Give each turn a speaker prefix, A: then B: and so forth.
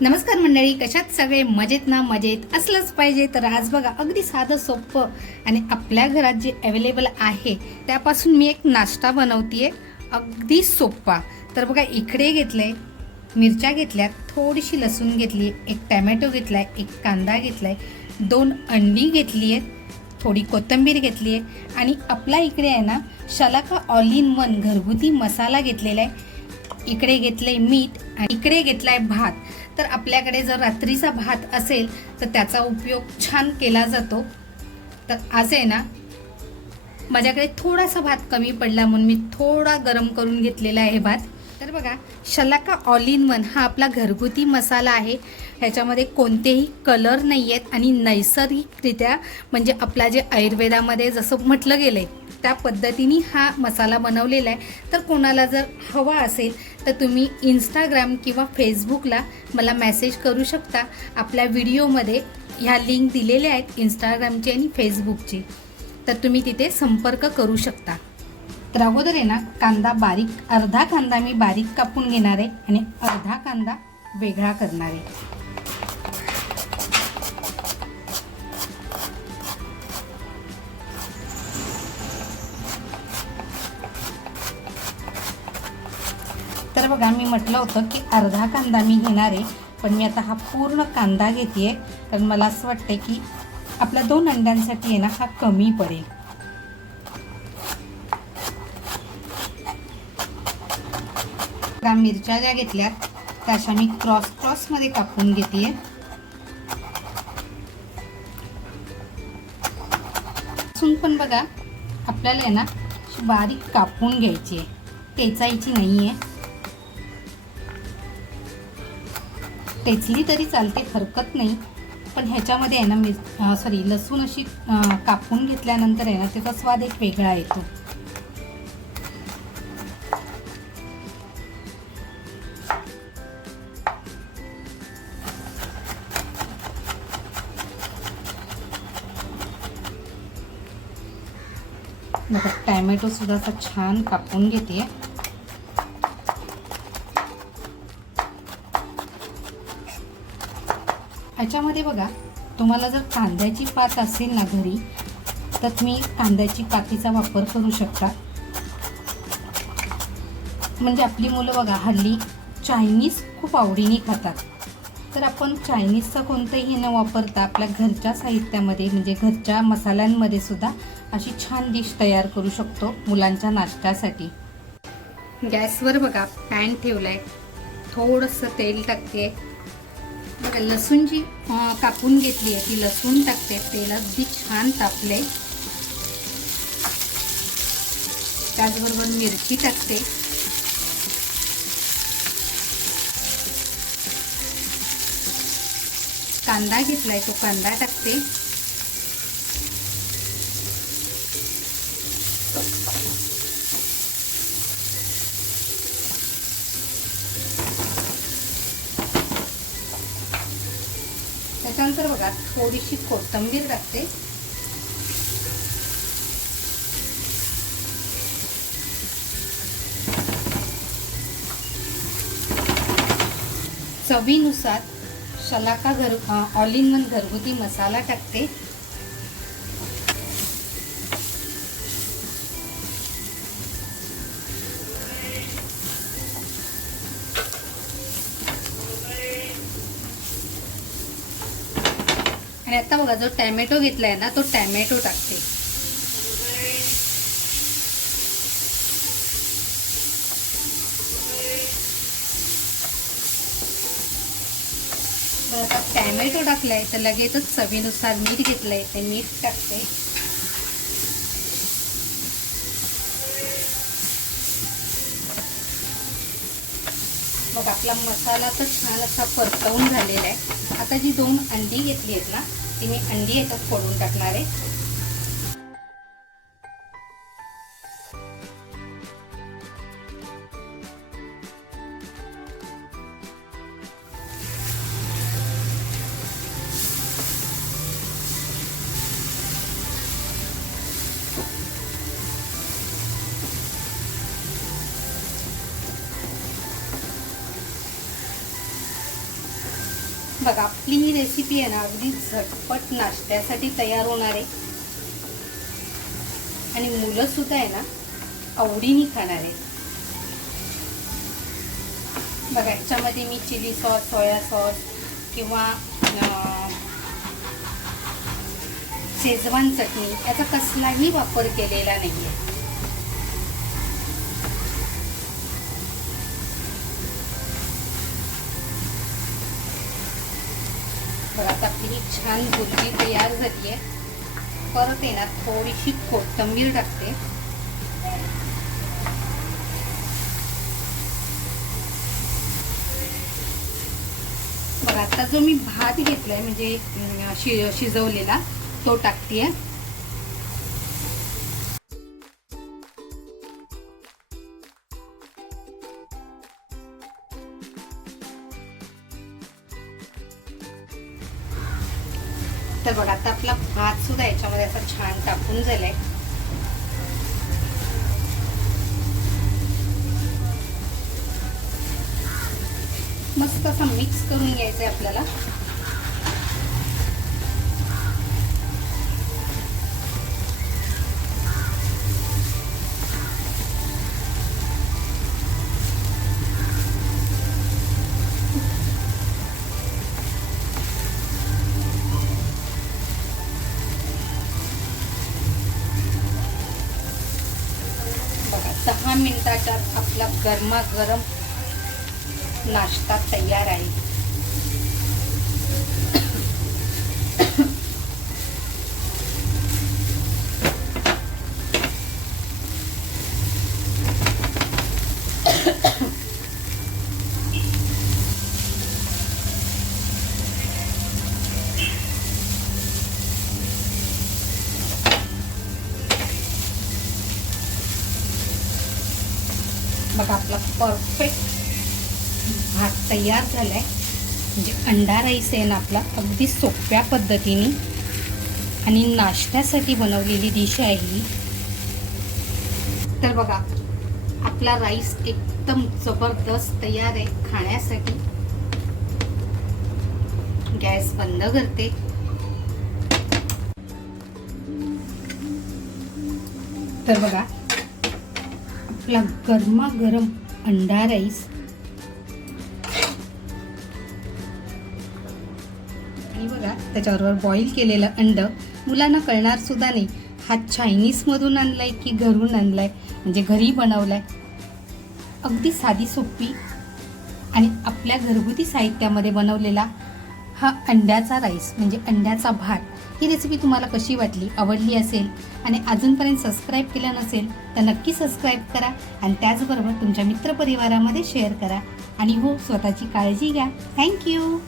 A: नमस्कार मंडळी कशात सगळे? मजेत ना? मजेत. असलंच पाहिजे. तर आज बघा अगदी साधं सोपं आणि आपल्या घरात जे अवेलेबल आहे त्यापासून मी एक नाश्ता बनवतीये. अगदी सोप्पा तर बघा इकडे घेतले मिरच्या घेतल्या थोडीशी लसूण घेतली एक टॅमॅटो घेतलाय एक कांदा घेतलाय दोन अंडी घेतली आहेत थोडी कोथिंबीर घेतली आहे आणि आपला इकडे आहे ना शलाका ऑल इन वन घरगुती मसाला घेतलेला आहे. इकडे घेतले मीठ आणि इकडे घेतलाय भात. तर आपल्याकडे जर रात्रीचा भात असेल तर त्याचा उपयोग छान केला जातो. तर आज आहे ना माझ्याकडे थोडासा भात कमी पडला म्हणून मी थोडा गरम करून घेतलेला आहे भात. तर बघा शलाका ऑल इन वन हा आपला घरगुती मसाला आहे. ह्याच्यामध्ये कोणतेही कलर नाही आहेत आणि नैसर्गिकरित्या म्हणजे आपला जे आयुर्वेदामध्ये जसं म्हटलं गेलं आहे त्या पद्धतीने हा मसाला बनवलेला आहे. तर कोणाला जर हवा असेल तर तुम्ही इंस्टाग्राम किंवा फेसबुकला मला मॅसेज करू शकता. आपल्या व्हिडिओमध्ये ह्या लिंक दिलेल्या आहेत इंस्टाग्रामची आणि फेसबुकची तर तुम्ही तिथे संपर्क करू शकता. तर अगोदर आहे ना कांदा बारीक अर्धा कांदा मी बारीक कापून घेणार आहे आणि अर्धा कांदा वेगळा करणार आहे. तर बघा मी म्हटलं होतं की अर्धा कांदा मी घेणार आहे पण मी आता हा पूर्ण कांदा घेते कारण मला असं वाटतं की आपल्या दोन अंड्यांसाठी आहे ना हा कमी पडेल. मिरच्या ज्या घेतल्यात त्या अशा मी क्रॉस क्रॉसमध्ये कापून घेते लसूण पण बघा आपल्याला आहे ना बारीक कापून घ्यायची आहे. टेचायची नाही आहे टेचली तरी चालते हरकत नाही. पण ह्याच्यामध्ये आहे ना मी सॉरी लसूण अशी कापून घेतल्यानंतर आहे ना त्याचा स्वाद एक वेगळा येतो. बघा टॅमॅटो सुद्धा असा छान कापून घेते. ह्याच्यामध्ये बघा तुम्हाला जर कांद्याची पात असेल ना घरी तर तुम्ही कांद्याची पातीचा वापर करू शकता. म्हणजे आपली मुलं बघा हल्ली चायनीज खूप आवडीने खातात. तर आपण चायनीजचा कोणतंही न वापरता आपल्या घरच्या साहित्यामध्ये म्हणजे घरच्या मसाल्यांमध्ये सुद्धा अशी छान डिश तयार करू शकतो मुलांच्या नाश्त्यासाठी. गॅसवर बघा पॅन आहे थोडंसं तेल टाकते. बघा लसूण जी कापून घेतली आहे ती लसूण टाकते. तेल अगदी छान तापले. त्याचबरोबर मिरची टाकते. कांदा घेतलाय तो कांदा टाकते. त्याच्यानंतर बघा थोडीशी कोथिंबीर टाकते. चवीनुसार शलाका घर ऑल इन वन घरगुती मसाला टाकते. आणि आता बघा जो टॅमॅटो घेतलाय ना तो टॅमॅटो टाकते. टॅमॅटो टाकलाय तर लगेचच चवीनुसार मीठ घेतलंय ते मीठ टाकते. मग आपला मसाला तर छान असा परतवून झालेला आहे. आता जी दोन अंडी घेतली आहेत ना ती मी अंडी याच्यात फोडून टाकणार आहे. बघा आपली ही रेसिपी आहे ना अगदी झटपट नाश्त्यासाठी तयार होणार आहे. आणि मुलंसुद्धा आहे ना आवडीने खाणार आहे बघा याच्यामध्ये मी चिली सॉस सोया सॉस किंवा शेजवान चटणी याचा कसलाही वापर केलेला नाही आहे बघा आता आपली ही छान भुर्जी तयार झाली आहे परत आहे ना थोडीशी कोथिंबीर टाकते. बघा आता जो मी भात घेतलाय म्हणजे शि शिजवलेला तो टाकते तर बघा आता आपला भात सुद्धा याच्यामध्ये असा छान टाकून झालाय. मस्त असा मिक्स करून घ्यायचंय आपल्याला. मिनिटाच्यात आपला गरमागरम नाश्ता तयार आहे. बघा आपला परफेक्ट भात तयार झालाय. म्हणजे अंडा राईस आहे ना आपला अगदी सोप्या पद्धतीने आणि नाश्त्यासाठी बनवलेली डिश आहे ही. तर बघा आपला राईस एकदम जबरदस्त तयार आहे खाण्यासाठी. गॅस बंद करते. तर बघा आपला गरमागरम अंडा राईस. आणि बघा त्याच्याबरोबर बॉईल केलेलं अंड मुलांना कळणार सुद्धा नाही. हा चायनीजमधून आणलाय की घरून आणलाय? म्हणजे घरी बनवलाय? अगदी साधी सोपी आणि आपल्या घरगुती साहित्यामध्ये बनवलेला हा अंड्याचा राईस म्हणजे अंड्याचा भात. ही रेसिपी तुम्हाला कशी वाटली आवडली असेल आणि अजूनपर्यंत सबस्क्राईब केलं नसेल तर नक्की सबस्क्राईब करा आणि त्याचबरोबर तुमच्या मित्रपरिवारामध्ये शेअर करा. आणि हो स्वतःची काळजी घ्या. थँक्यू